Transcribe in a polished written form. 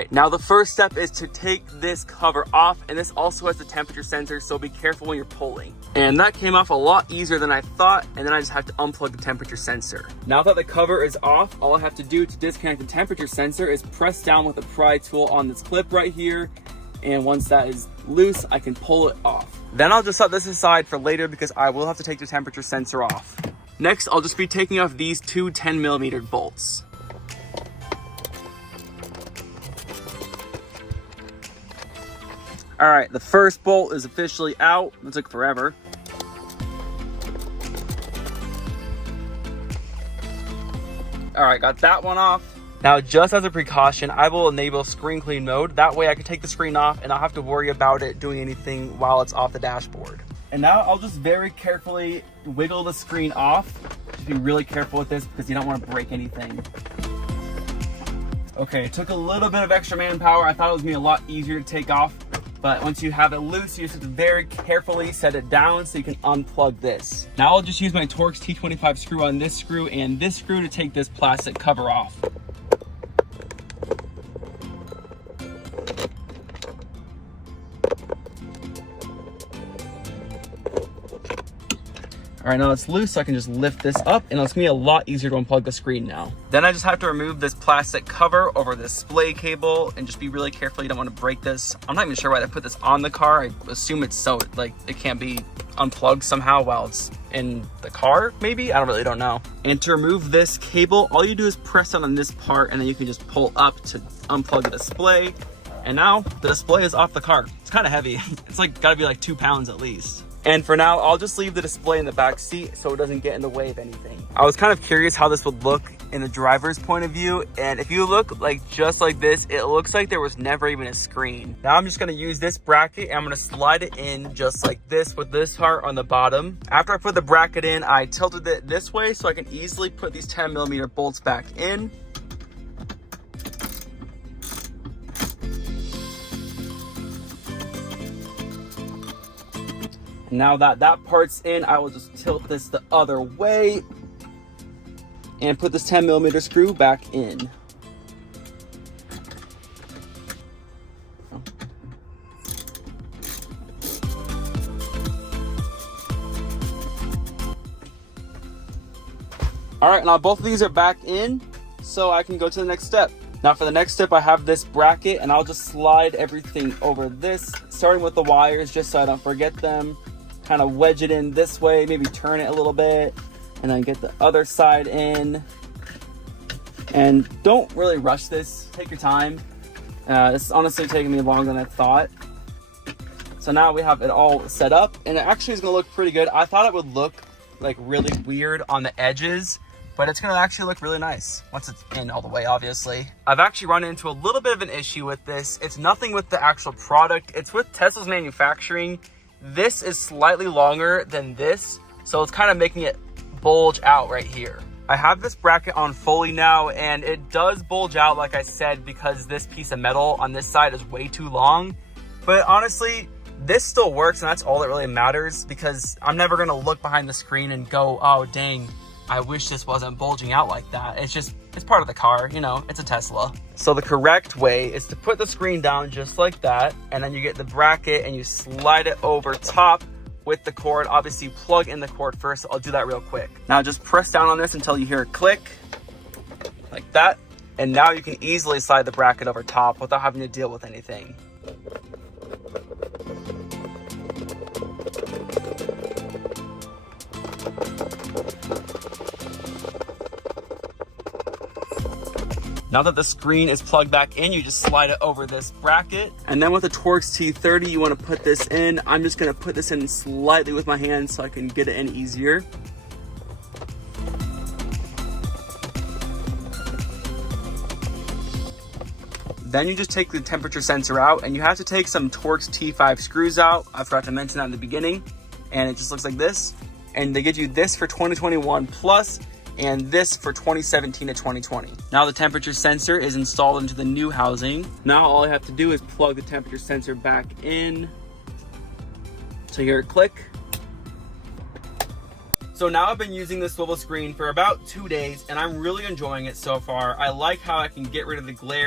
right, now the first step is to take this cover off, and this also has the temperature sensor, so be careful when you're pulling. And that came off a lot easier than I thought, and then I just have to unplug the temperature sensor. Now that the cover is off, all I have to do to disconnect the temperature sensor is press down with the pry tool on this clip right here, and once that is loose, I can pull it off. Then I'll just set this aside for later because I will have to take the temperature sensor off. Next, I'll just be taking off these two 10mm bolts. All right, the first bolt is officially out. It took forever. All right, got that one off. Now, just as a precaution, I will enable screen clean mode. That way I can take the screen off and not have to worry about it doing anything while it's off the dashboard. And now I'll just very carefully wiggle the screen off. Just be really careful with this because you don't want to break anything. Okay, it took a little bit of extra manpower. I thought it was gonna be a lot easier to take off, but once you have it loose, you just have to very carefully set it down so you can unplug this. Now I'll just use my Torx T25 screw on this screw and this screw to take this plastic cover off. All right, now it's loose, so I can just lift this up, and it's gonna be a lot easier to unplug the screen now. Then I just have to remove this plastic cover over this display cable and just be really careful. You don't want to break this. I'm not even sure why they put this on the car. I assume it's so like it can't be unplugged somehow while it's in the car, maybe? I don't know. And to remove this cable, all you do is press down on this part, and then you can just pull up to unplug the display. And now the display is off the car. It's kind of heavy. It's like gotta be like 2 pounds at least. And for now, I'll just leave the display in the back seat so it doesn't get in the way of anything. I was kind of curious how this would look in the driver's point of view. And if you look like just like this, it looks like there was never even a screen. Now I'm just gonna use this bracket and I'm gonna slide it in just like this with this part on the bottom. After I put the bracket in, I tilted it this way so I can easily put these 10mm bolts back in. Now that that part's in, I will just tilt this the other way and put this 10mm screw back in. All right, now both of these are back in, so I can go to the next step. Now for the next step, I have this bracket and I'll just slide everything over this, starting with the wires just so I don't forget them. Kind of wedge it in this way, maybe turn it a little bit, and then get the other side in. And don't really rush this, take your time. This is honestly taking me longer than I thought. So now we have it all set up, and it actually is gonna look pretty good. I thought it would look like really weird on the edges, but it's gonna actually look really nice once it's in all the way, obviously. I've actually run into a little bit of an issue with this. It's nothing with the actual product, it's with Tesla's manufacturing. This is slightly longer than this, so it's kind of making it bulge out right here. I have this bracket on fully now, and it does bulge out, like I said, because this piece of metal on this side is way too long. But honestly, this still works, and that's all that really matters, because I'm never gonna look behind the screen and go, oh dang, I wish this wasn't bulging out like that. It's part of the car, you know, it's a Tesla. So the correct way is to put the screen down just like that, and then you get the bracket and you slide it over top with the cord. Obviously you plug in the cord first, so I'll do that real quick. Now just press down on this until you hear a click, like that. And now you can easily slide the bracket over top without having to deal with anything. Now that the screen is plugged back in, you just slide it over this bracket. And then with the Torx T30, you want to put this in. I'm just going to put this in slightly with my hand so I can get it in easier. Then you just take the temperature sensor out, and you have to take some Torx T5 screws out. I forgot to mention that in the beginning. And it just looks like this. And they give you this for 2021 plus, and this for 2017 to 2020. Now the temperature sensor is installed into the new housing. Now all I have to do is plug the temperature sensor back in. So here, click. So now I've been using this swivel screen for about 2 days, and I'm really enjoying it so far. I like how I can get rid of the glare